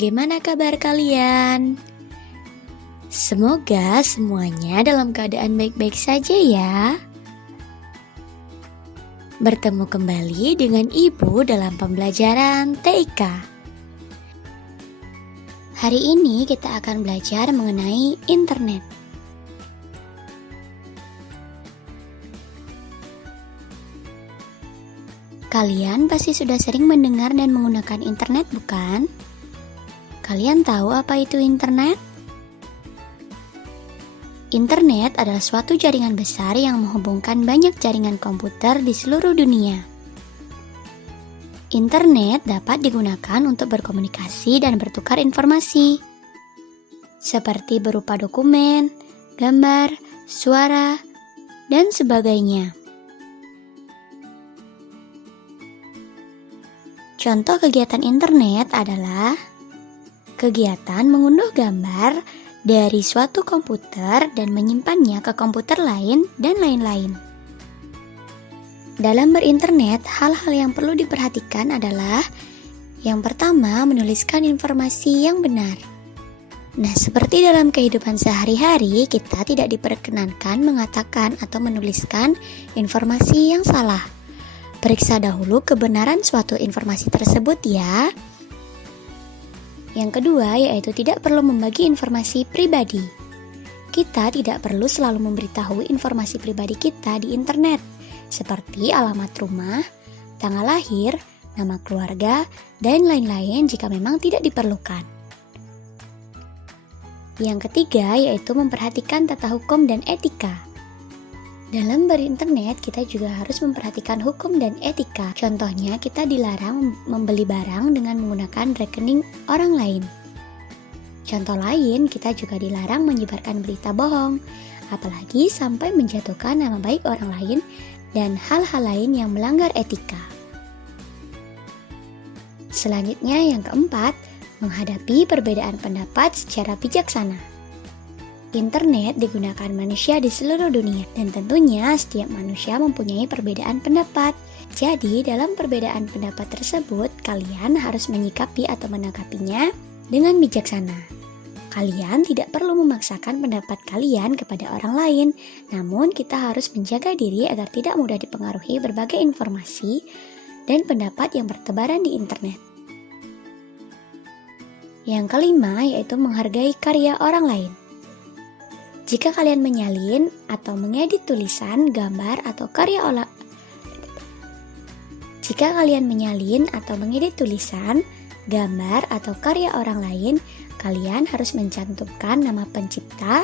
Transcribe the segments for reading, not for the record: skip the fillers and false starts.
bagaimana kabar kalian? Semoga semuanya dalam keadaan baik-baik saja ya. Bertemu kembali dengan Ibu dalam pembelajaran TIK. Hari ini kita akan belajar mengenai internet. Kalian pasti sudah sering mendengar dan menggunakan internet, bukan? Kalian tahu apa itu internet? Internet adalah suatu jaringan besar yang menghubungkan banyak jaringan komputer di seluruh dunia. Internet dapat digunakan untuk berkomunikasi dan bertukar informasi, seperti berupa dokumen, gambar, suara, dan sebagainya. Contoh kegiatan internet adalah kegiatan mengunduh gambar dari suatu komputer dan menyimpannya ke komputer lain dan lain-lain. Dalam berinternet, hal-hal yang perlu diperhatikan adalah yang pertama, menuliskan informasi yang benar. Nah, seperti dalam kehidupan sehari-hari, kita tidak diperkenankan mengatakan atau menuliskan informasi yang salah. Periksa dahulu kebenaran suatu informasi tersebut ya. Yang kedua yaitu tidak perlu membagi informasi pribadi. Kita tidak perlu selalu memberitahu informasi pribadi kita di internet, seperti alamat rumah, tanggal lahir, nama keluarga, dan lain-lain jika memang tidak diperlukan. Yang ketiga yaitu memperhatikan tata hukum dan etika. Dalam berinternet, kita juga harus memperhatikan hukum dan etika. Contohnya, kita dilarang membeli barang dengan menggunakan rekening orang lain. Contoh lain, kita juga dilarang menyebarkan berita bohong, apalagi sampai menjatuhkan nama baik orang lain dan hal-hal lain yang melanggar etika. Selanjutnya, yang keempat, menghadapi perbedaan pendapat secara bijaksana. Internet digunakan manusia di seluruh dunia dan tentunya setiap manusia mempunyai perbedaan pendapat. Jadi dalam perbedaan pendapat tersebut kalian harus menyikapi atau menanggapinya dengan bijaksana. Kalian tidak perlu memaksakan pendapat kalian kepada orang lain, namun kita harus menjaga diri agar tidak mudah dipengaruhi berbagai informasi dan pendapat yang bertebaran di internet. Yang kelima yaitu menghargai karya orang lain. Jika kalian menyalin atau mengedit tulisan, gambar, atau karya orang lain, kalian harus mencantumkan nama pencipta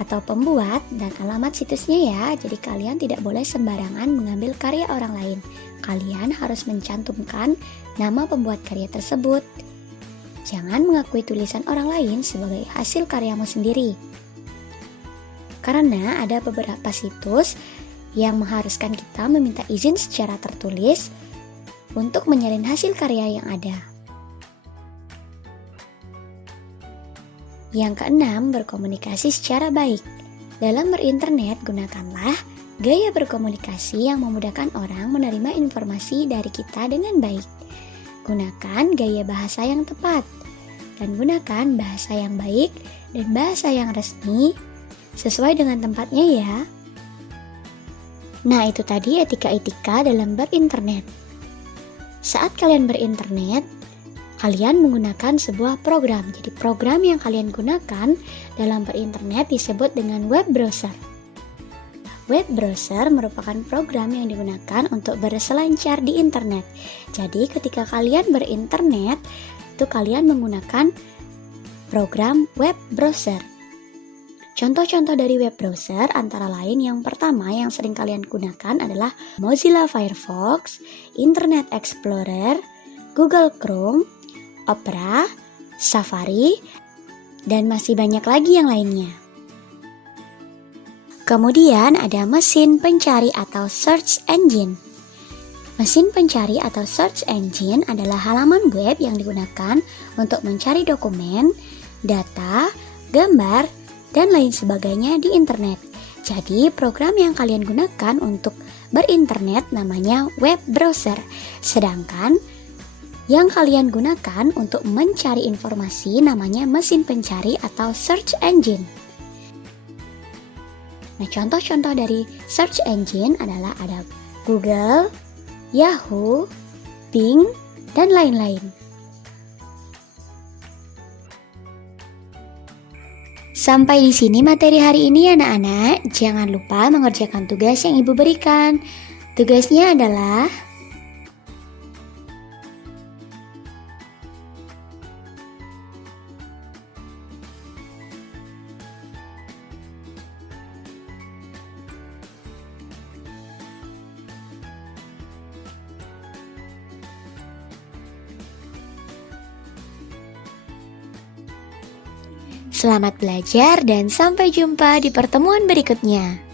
atau pembuat dan alamat situsnya ya. Jadi kalian tidak boleh sembarangan mengambil karya orang lain. Kalian harus mencantumkan nama pembuat karya tersebut. Jangan mengakui tulisan orang lain sebagai hasil karyamu sendiri. Karena ada beberapa situs yang mengharuskan kita meminta izin secara tertulis untuk menyalin hasil karya yang ada. Yang keenam, berkomunikasi secara baik. Dalam berinternet, gunakanlah gaya berkomunikasi yang memudahkan orang menerima informasi dari kita dengan baik. Gunakan gaya bahasa yang tepat dan gunakan bahasa yang baik dan bahasa yang resmi sesuai dengan tempatnya ya. Nah, itu tadi etika-etika dalam berinternet. Saat kalian berinternet, kalian menggunakan sebuah program. Jadi program yang kalian gunakan dalam berinternet disebut dengan web browser. Web browser merupakan program yang digunakan untuk berselancar di internet. Jadi ketika kalian berinternet, itu kalian menggunakan program web browser. Contoh-contoh dari web browser antara lain yang pertama yang sering kalian gunakan adalah Mozilla Firefox, Internet Explorer, Google Chrome, Opera, Safari, dan masih banyak lagi yang lainnya. Kemudian ada mesin pencari atau search engine. Mesin pencari atau search engine adalah halaman web yang digunakan untuk mencari dokumen, data, gambar, dan lain sebagainya di internet. Jadi program yang kalian gunakan untuk berinternet namanya web browser. Sedangkan Yang kalian gunakan untuk mencari informasi namanya mesin pencari atau search engine. Nah, contoh-contoh dari search engine adalah ada Google, Yahoo, Bing, dan lain-lain. Sampai di sini materi hari ini anak-anak. Jangan lupa mengerjakan tugas yang Ibu berikan. Tugasnya adalah selamat belajar dan sampai jumpa di pertemuan berikutnya.